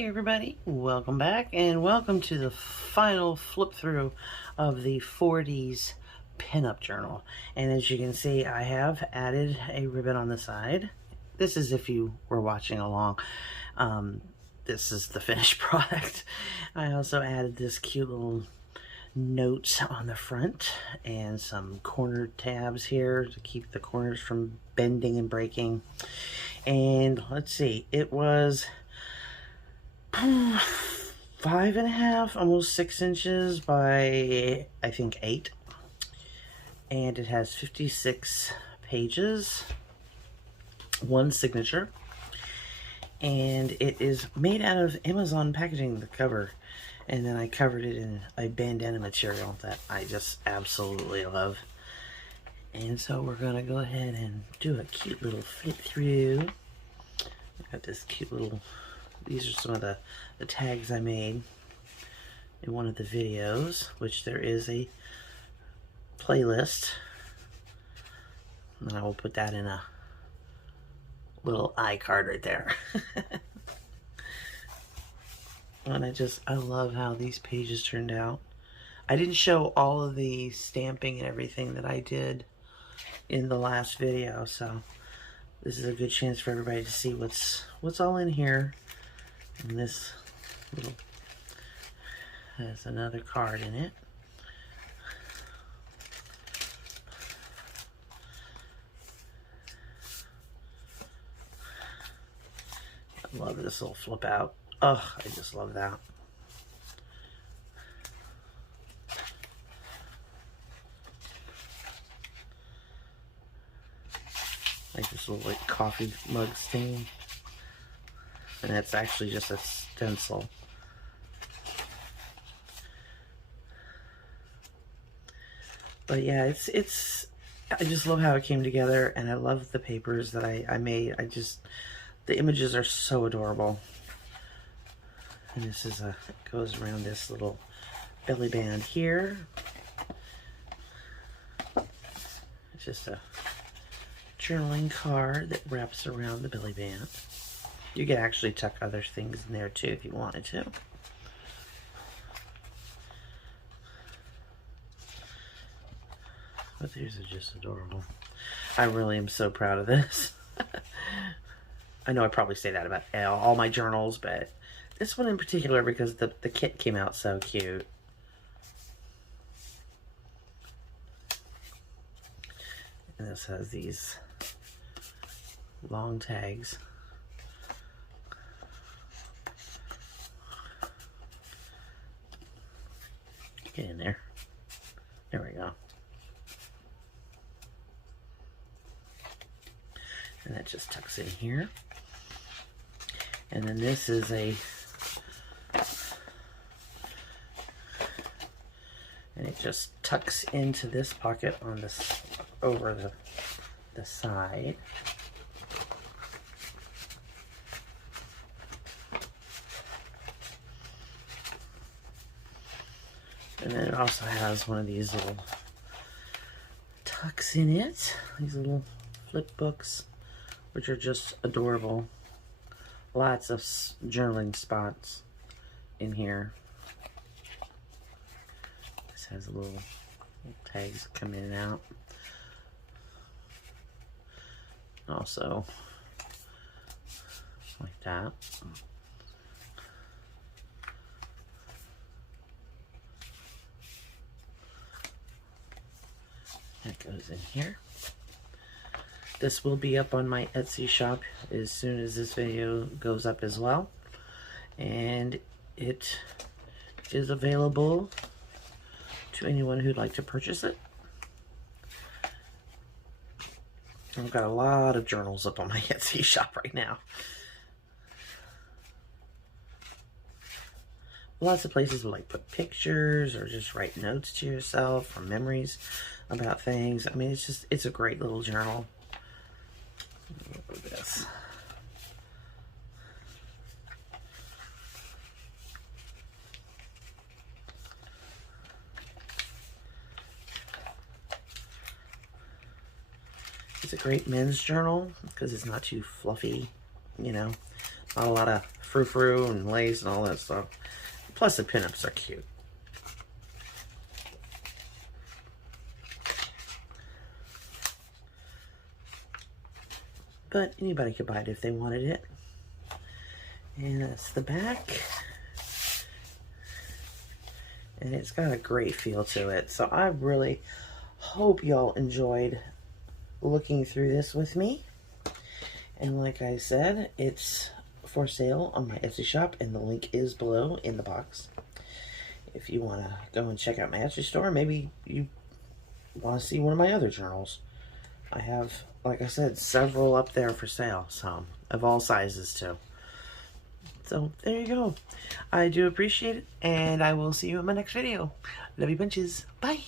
Hey everybody, welcome back and welcome to the final flip through of the 40's pinup journal. And as you can see, I have added a ribbon on the side. This is if you were watching along. This is the finished product. I also added this cute little notes on the front and some corner tabs here to keep the corners from bending and breaking. And let's see, it was 5.5, almost 6 inches by I think 8, and it has 56 pages, one signature, and it is made out of Amazon packaging, the cover, and then I covered it in a bandana material that I just absolutely love. And so we're gonna go ahead and do a cute little flip through. I got this cute little, these are some of the tags I made in one of the videos, which there is a playlist, and I will put that in a little iCard right there. And I love how these pages turned out. I didn't show all of the stamping and everything that I did in the last video, so this is a good chance for everybody to see what's all in here. And this little has another card in it. I love this little flip out. Oh, I just love that. Like this little like coffee mug stain. And it's actually just a stencil. But yeah, it's I just love how it came together, and I love the papers that I made. The images are so adorable. And this is it goes around this little belly band here. It's just a journaling card that wraps around the belly band. You could actually tuck other things in there too if you wanted to. But these are just adorable. I really am so proud of this. I know I probably say that about all my journals, but this one in particular because the kit came out so cute. And this has these long tags. Get in there. There we go. And that just tucks in here. And then this is and it just tucks into this pocket on this, over the side. And then it also has one of these little tucks in it, these little flip books, which are just adorable. Lots of journaling spots in here. This has little tags come in and out. Also, like that. That goes in here. This will be up on my Etsy shop as soon as this video goes up as well. And it is available to anyone who'd like to purchase it. I've got a lot of journals up on my Etsy shop right now. Lots of places will like put pictures or just write notes to yourself or memories about things. I mean, it's a great little journal. Look at this. It's a great men's journal because it's not too fluffy, you know. Not a lot of frou-frou and lace and all that stuff. Plus the pinups are cute. But anybody could buy it if they wanted it. And that's the back. And it's got a great feel to it. So I really hope y'all enjoyed looking through this with me. And like I said, it's for sale on my Etsy shop, and the link is below in the box. If you want to go and check out my Etsy store, maybe you want to see one of my other journals. I have, like I said, several up there for sale, so of all sizes too. So there you go. I do appreciate it, and I will see you in my next video. Love you bunches. Bye.